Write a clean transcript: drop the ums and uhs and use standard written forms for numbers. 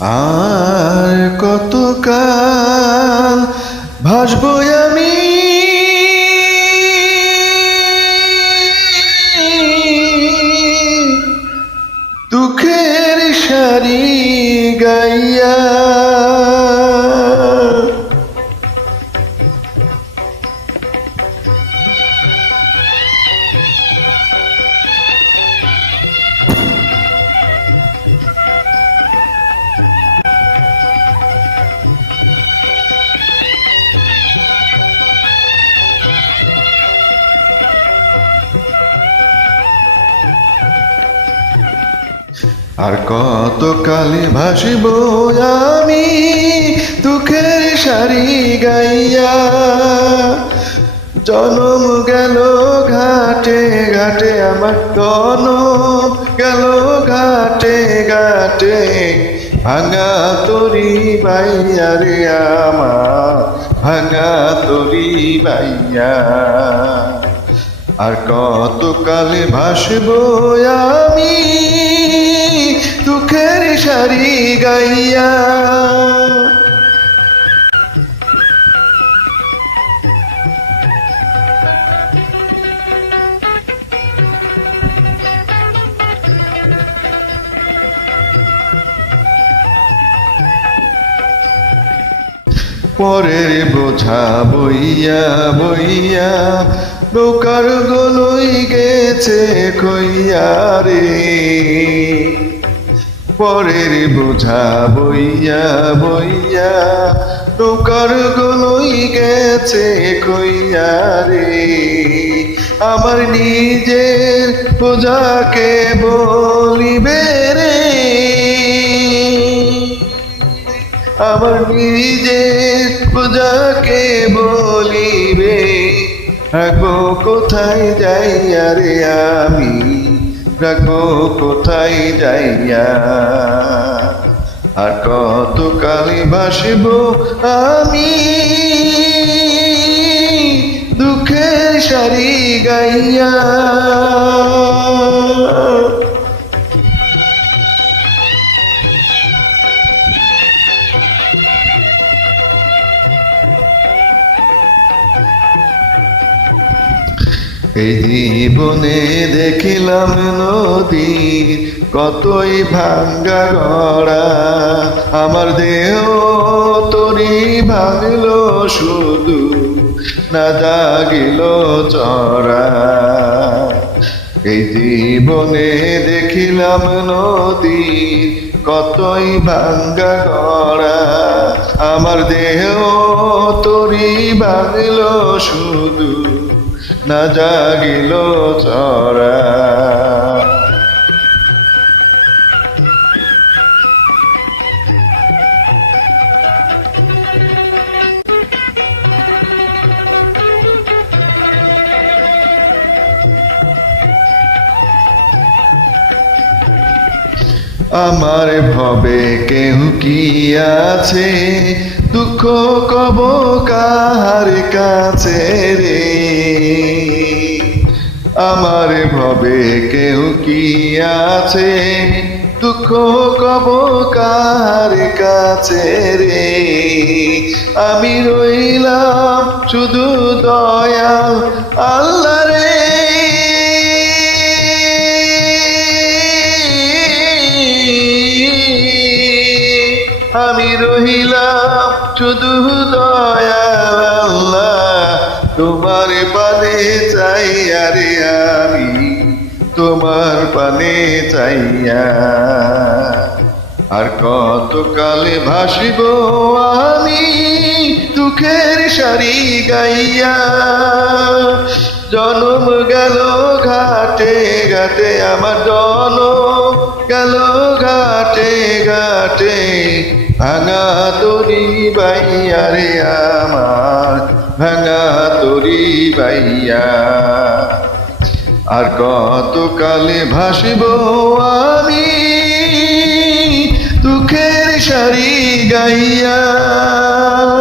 আর কতকাল ভাসবো আমি দুঃখের সারি গাইয়া। আর কত কালে ভাসিব আমি দুঃখের সারি গাইয়া। জনম গেল ঘাটে ঘাটে আমার জনম গেল ঘাটে ঘাটে ভাঙা তরি বাইয়া রে আমার ভাঙা তরি বাইয়া। আর কত কালে ভাসব আমি দুঃখের সারি গাইয়া। পরের বোঝা বইয়া বইয়া নৌকার গলই গেছে কইয়া রে। পরের বোঝা বইয়া বইয়া নৌকার গলই গেছে কইয়া রে। আমার নিজের বোঝাকে বলিবে রে, আমার নিজের বোঝাকে বলিবে। রাখবো কোথায় যাইয়া রে আমি, রাখবো কোথায় যাইয়া। আর কত কালে ভাসব আমি দুঃখের সারি গাইয়া। এই জীবনে দেখিলাম নদীর কতই ভাঙ্গা গড়া। আমার দেহ তরি ভাঙল শুধু না জাগিল চরা। এই জীবনে দেখিলাম নদীর কতই ভাঙ্গা গড়া। আমার দেহ তরি ভাঙল শুধু না জাগিল চরা। আমার ভবে কেহ কি আছে, দুঃখ কব কাহার কাছে রে। আমার ভবে কেহ কি আছে, দুঃখ কব কাহার কাছে রে। আমি রইলাম শুধু দয়াল আল্লাহ রে। আমি রহিলাম শুধু দয়াল আল্লাহ, তোমার পানে চাইয়া রে আমি, তোমার পানে চাইয়া। আর কত কালে ভাসিব আমি দুঃখের সারি গাইয়া। জনম গেল ঘাটে ঘাটে আমার জনম গেল ঘাটে ঘাটে ভাঙা তরি বাইয়া রে আমার ভাঙা তরি বাইয়া। আর কত কালে ভাসব আমি দুঃখের সারি গাইয়া।